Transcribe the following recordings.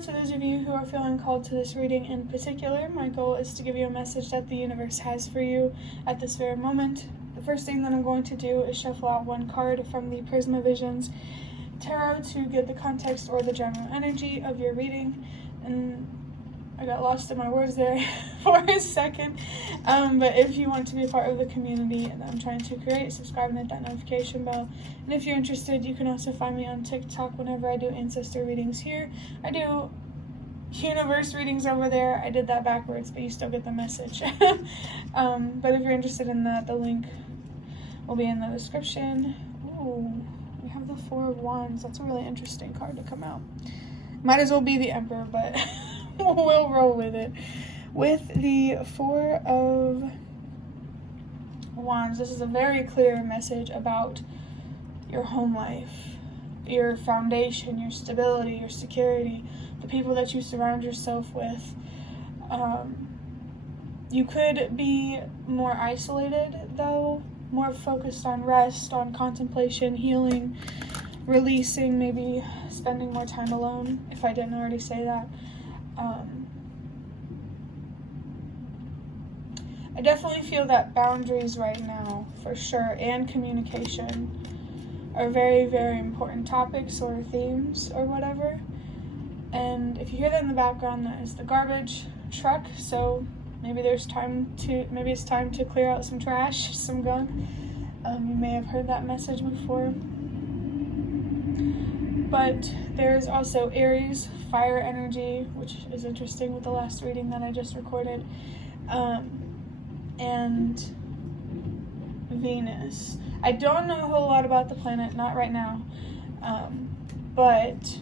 to those of you who are feeling called to this reading in particular. My goal is to give you a message that the universe has for you at this very moment. The first thing that I'm going to do is shuffle out one card from the Prisma Visions Tarot to get the context or the general energy of your reading. And I got lost in my words there for a second. But if you want to be a part of the community that I'm trying to create, subscribe and hit that notification bell. And if you're interested, you can also find me on TikTok whenever I do ancestor readings here. I do universe readings over there. I did that backwards, but you still get the message. But if you're interested in that, the link will be in the description. Ooh, we have the Four of Wands. That's a really interesting card to come out. Might as well be the Emperor, but we'll roll with it. With the Four of Wands, this is a very clear message about your home life, your foundation, your stability, your security, the people that you surround yourself with. You could be more isolated, though, more focused on rest, on contemplation, healing, releasing, maybe spending more time alone, if I didn't already say that. I definitely feel that boundaries right now, for sure, and communication are very, very important topics or themes or whatever. And if you hear that in the background, that is the garbage truck, so maybe it's time to clear out some trash, some gunk. You may have heard that message before. But there's also Aries, fire energy, which is interesting with the last reading that I just recorded, and Venus. I don't know a whole lot about the planet, not right now, but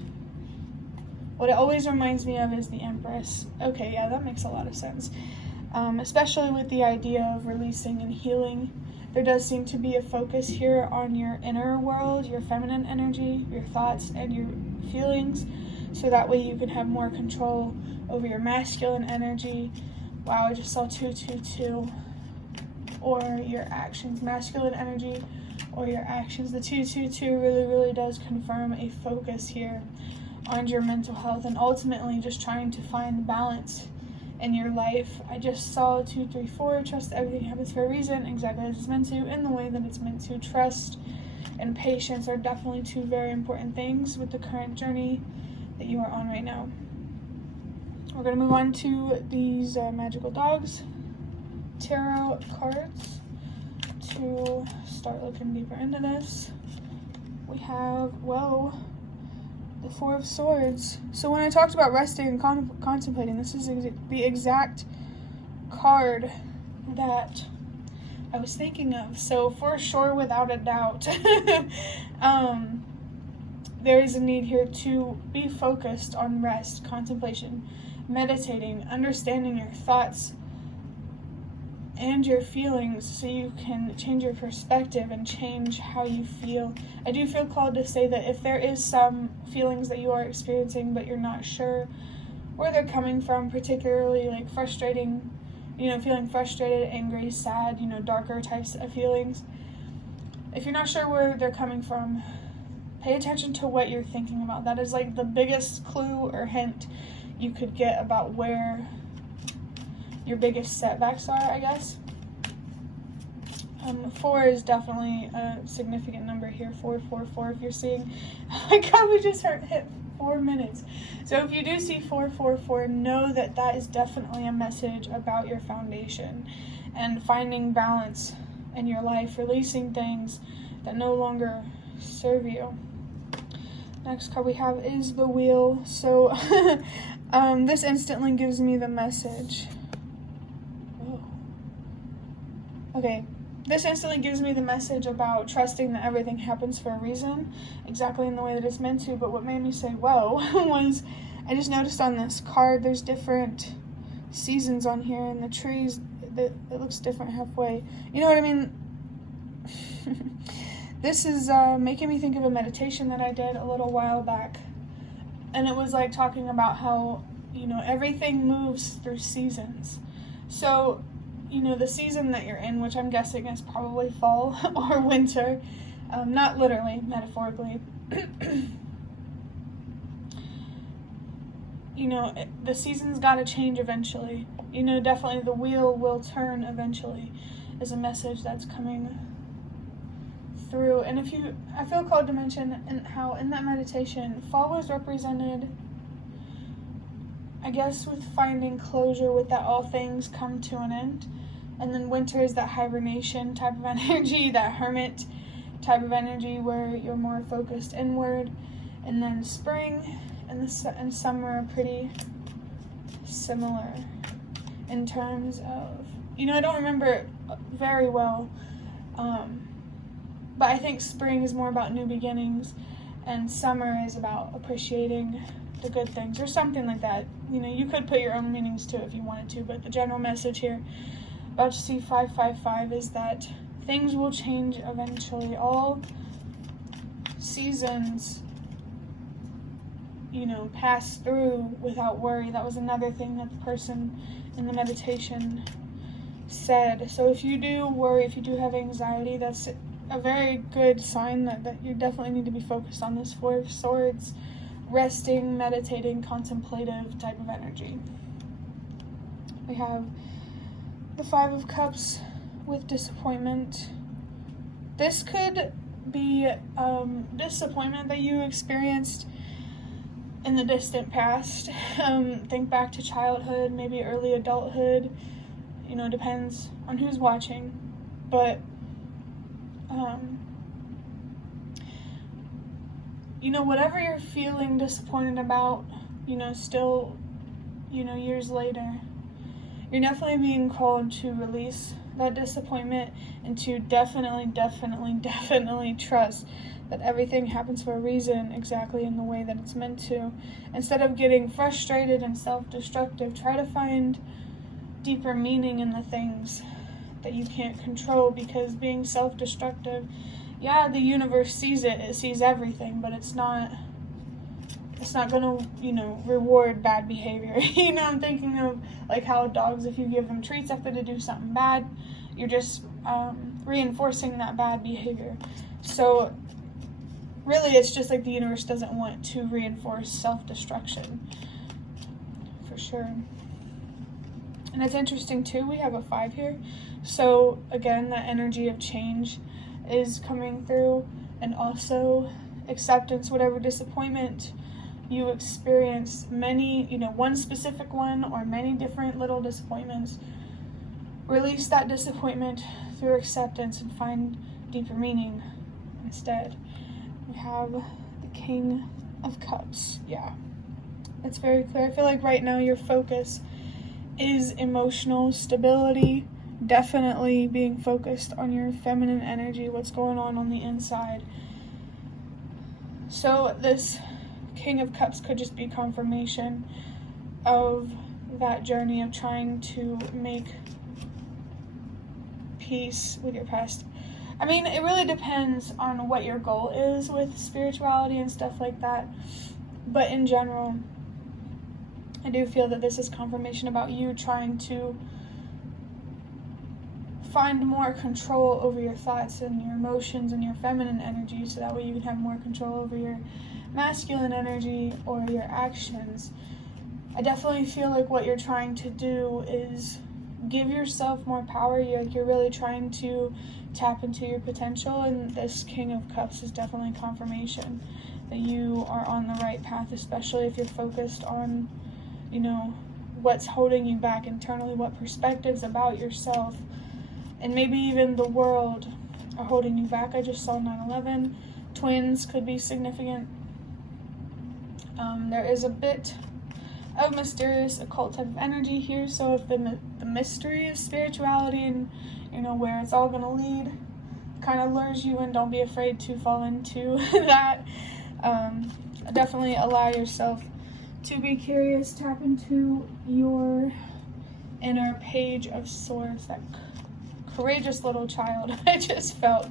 what it always reminds me of is the Empress. Okay, yeah, that makes a lot of sense, especially with the idea of releasing and healing. There does seem to be a focus here on your inner world, your feminine energy, your thoughts, and your feelings, so that way you can have more control over your masculine energy. Wow, I just saw 222. Or your actions, masculine energy, or your actions. The 222 really, really does confirm a focus here on your mental health and ultimately just trying to find balance in your life. I just saw 234, trust everything happens for a reason, exactly as it's meant to, in the way that it's meant to. Trust and patience are definitely two very important things with the current journey that you are on right now. We're going to move on to these magical dogs tarot cards to start looking deeper into this. We have, the Four of Swords. So when I talked about resting and contemplating, this is the exact card that I was thinking of. So for sure, without a doubt, there is a need here to be focused on rest, contemplation, meditating, understanding your thoughts and your feelings so you can change your perspective and change how you feel. I do feel called to say that if there is some feelings that you are experiencing but you're not sure where they're coming from, particularly like frustrating, feeling frustrated, angry, sad, darker types of feelings. If you're not sure where they're coming from, pay attention to what you're thinking about. That is like the biggest clue or hint you could get about where your biggest setbacks are, I guess. 4 is definitely a significant number here. 444. If you're seeing, oh my God, we just hit 4 minutes. So if you do see 444, know that that is definitely a message about your foundation and finding balance in your life, releasing things that no longer serve you. Next card we have is the Wheel. So this instantly gives me the message. Okay, this instantly gives me the message about trusting that everything happens for a reason, exactly in the way that it's meant to. But what made me say whoa was I just noticed on this card there's different seasons on here, and the trees, it looks different halfway. You know what I mean? This is making me think of a meditation that I did a little while back, and it was like talking about how, everything moves through seasons. So the season that you're in, which I'm guessing is probably fall or winter, not literally, metaphorically, the season's got to change eventually. Definitely the wheel will turn eventually is a message that's coming through. And I feel called to mention and how in that meditation, fall was represented, I guess, with finding closure with that all things come to an end. And then winter is that hibernation type of energy, that hermit type of energy where you're more focused inward. And then spring and summer are pretty similar in terms of, I don't remember it very well, but I think spring is more about new beginnings and summer is about appreciating the good things or something like that. You could put your own meanings to it if you wanted to, but the general message here about C555 is that things will change eventually. All seasons pass through without worry. That was another thing that the person in the meditation said. So if you do worry, if you do have anxiety, that's a very good sign that you definitely need to be focused on this Four of Swords, resting, meditating, contemplative type of energy. We have the Five of Cups with disappointment. This could be disappointment that you experienced in the distant past. Think back to childhood, maybe early adulthood. Depends on who's watching. But, whatever you're feeling disappointed about, still, years later, you're definitely being called to release that disappointment and to definitely trust that everything happens for a reason, exactly in the way that it's meant to. Instead of getting frustrated and self-destructive, try to find deeper meaning in the things that you can't control, because being self-destructive, the universe sees it sees everything, but it's not gonna, reward bad behavior. I'm thinking of like how dogs, if you give them treats after they do something bad, you're just reinforcing that bad behavior. So really, it's just like the universe doesn't want to reinforce self-destruction, for sure. And it's interesting too, we have a 5 here. So again, that energy of change is coming through, and also acceptance, whatever disappointment you experience, many, one specific one or many different little disappointments. Release that disappointment through acceptance and find deeper meaning instead. We have the King of Cups. Yeah, it's very clear. I feel like right now your focus is emotional stability, definitely being focused on your feminine energy, what's going on the inside. So this King of Cups could just be confirmation of that journey of trying to make peace with your past. I mean, it really depends on what your goal is with spirituality and stuff like that. But in general, I do feel that this is confirmation about you trying to find more control over your thoughts and your emotions and your feminine energy, so that way you can have more control over your masculine energy or your actions. I definitely feel like what you're trying to do is give yourself more power. You're really trying to tap into your potential, and this King of Cups is definitely confirmation that you are on the right path, especially if you're focused on, what's holding you back internally, what perspectives about yourself and maybe even the world are holding you back. I just saw 9/11. Twins could be significant. There is a bit of mysterious occult type of energy here, so if the mystery of spirituality and where it's all going to lead kind of lures you in, don't be afraid to fall into that. Definitely allow yourself to be curious, tap into your inner Page of Swords, that courageous little child I just felt.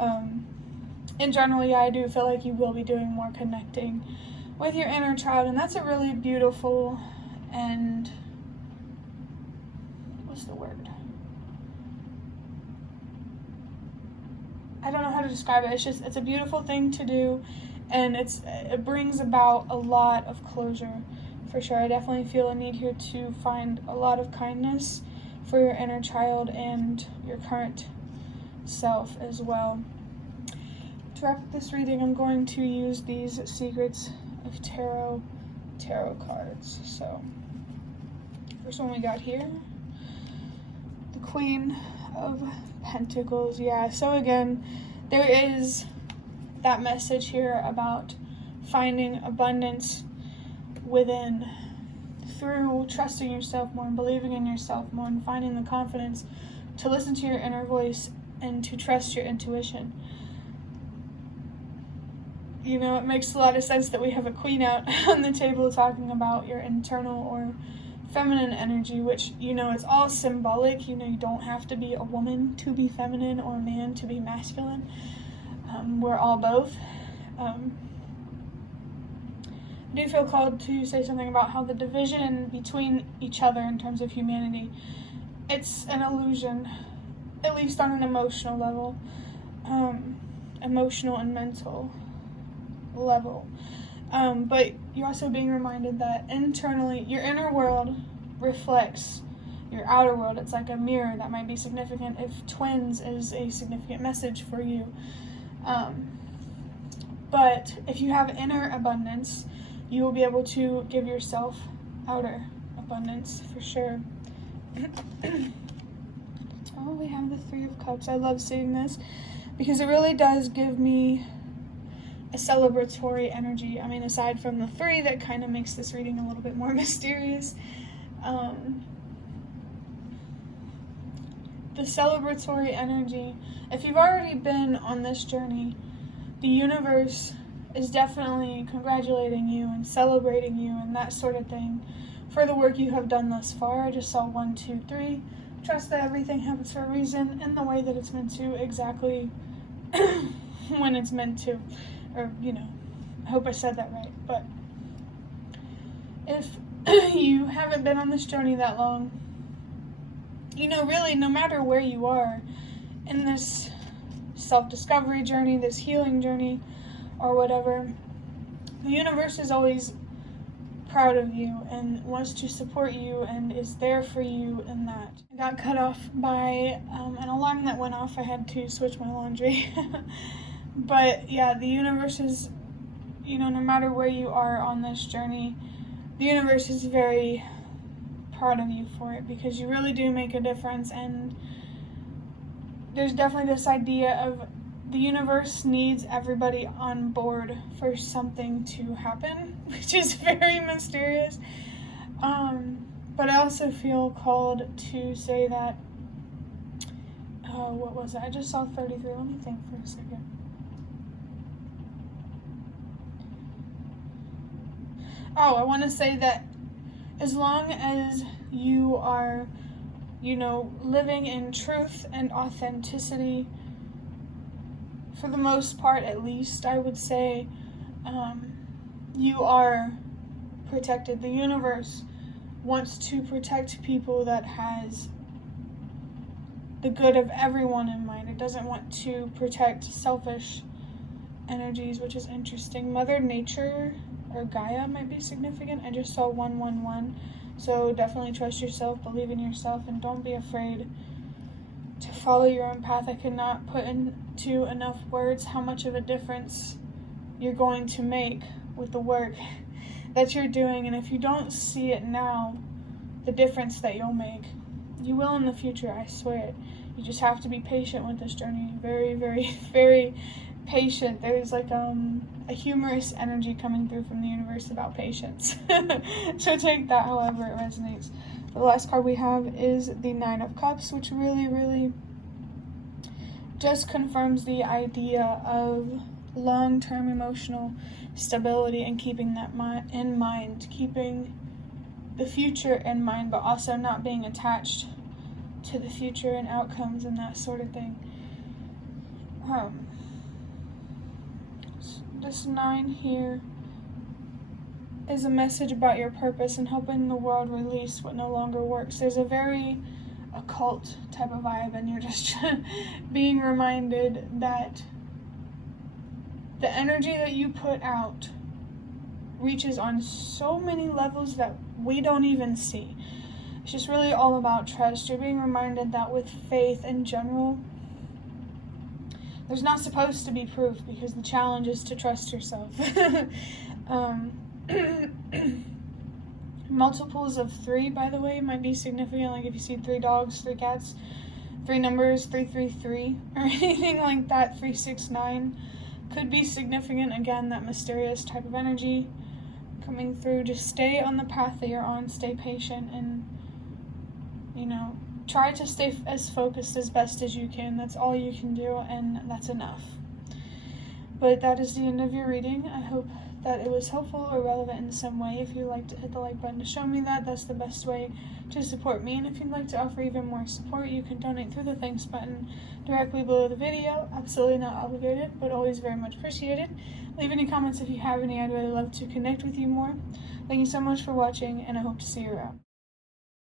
In general, I do feel like you will be doing more connecting with your inner child, and that's a really beautiful and what's the word? I don't know how to describe it. It's a beautiful thing to do, and it brings about a lot of closure For sure, I definitely feel a need here to find a lot of kindness for your inner child and your current self as well. To wrap up this reading, I'm going to use these Secrets of Tarot cards. So, first one we got here, the Queen of Pentacles. Yeah, so again, there is that message here about finding abundance within through trusting yourself more and believing in yourself more and finding the confidence to listen to your inner voice and to trust your intuition. You know, it makes a lot of sense that we have a queen out on the table talking about your internal or feminine energy, which, you know, it's all symbolic. You know, you don't have to be a woman to be feminine or a man to be masculine. We're all both. I do feel called to say something about how the division between each other in terms of humanity, it's an illusion, at least on an emotional level, emotional and mental level. But you're also being reminded that internally, your inner world reflects your outer world. It's like a mirror that might be significant if twins is a significant message for you. But if you have inner abundance, you will be able to give yourself outer abundance for sure. Oh, we have the Three of Cups. I love seeing this because it really does give me a celebratory energy. I mean, aside from the three, that kind of makes this reading a little bit more mysterious. The celebratory energy, if you've already been on this journey, the universe is definitely congratulating you and celebrating you and that sort of thing for the work you have done thus far. I just saw 1, 2, 3. Trust that everything happens for a reason in the way that it's meant to, exactly when it's meant to. Or, you know, I hope I said that right. But if you haven't been on this journey that long, you know, really, no matter where you are in this self-discovery journey, this healing journey, or whatever, the universe is always proud of you and wants to support you and is there for you in that. I got cut off by an alarm that went off. I had to switch my laundry. But yeah, the universe is, you know, no matter where you are on this journey, the universe is very proud of you for it because you really do make a difference. And there's definitely this idea of the universe needs everybody on board for something to happen, which is very mysterious. But I also feel called to say that, what was it? I just saw 33. Let me think for a second. Oh, I want to say that as long as you are, you know, living in truth and authenticity, for the most part at least, I would say, you are protected. The universe wants to protect people that has the good of everyone in mind. It doesn't want to protect selfish energies, which is interesting. Mother Nature or Gaia might be significant. I just saw 111. So definitely trust yourself, believe in yourself, and don't be afraid to follow your own path. I cannot put into enough words how much of a difference you're going to make with the work that you're doing. And if you don't see it now, the difference that you'll make, you will in the future, I swear it. You just have to be patient with this journey. Very, very, very patient. There's like a humorous energy coming through from the universe about patience. So take that however it resonates. The last card we have is the Nine of Cups, which really, really just confirms the idea of long-term emotional stability and keeping that in mind, keeping the future in mind, but also not being attached to the future and outcomes and that sort of thing. This 9 here is a message about your purpose and helping the world release what no longer works. There's a very occult type of vibe, and you're just being reminded that the energy that you put out reaches on so many levels that we don't even see. It's just really all about trust. You're being reminded that with faith in general, there's not supposed to be proof, because the challenge is to trust yourself. Multiples of 3, by the way, might be significant. Like if you see 3 dogs, 3 cats, 3 numbers, 333, or anything like that, 369, could be significant. Again, that mysterious type of energy coming through. Just stay on the path that you're on, stay patient, and, you know, try to stay as focused as best as you can. That's all you can do, and that's enough. But that is the end of your reading. I hope that it was helpful or relevant in some way. If you'd like to hit the like button to show me that, that's the best way to support me. And if you'd like to offer even more support, you can donate through the thanks button directly below the video. Absolutely not obligated, but always very much appreciated. Leave any comments if you have any. I'd really love to connect with you more. Thank you so much for watching, and I hope to see you around.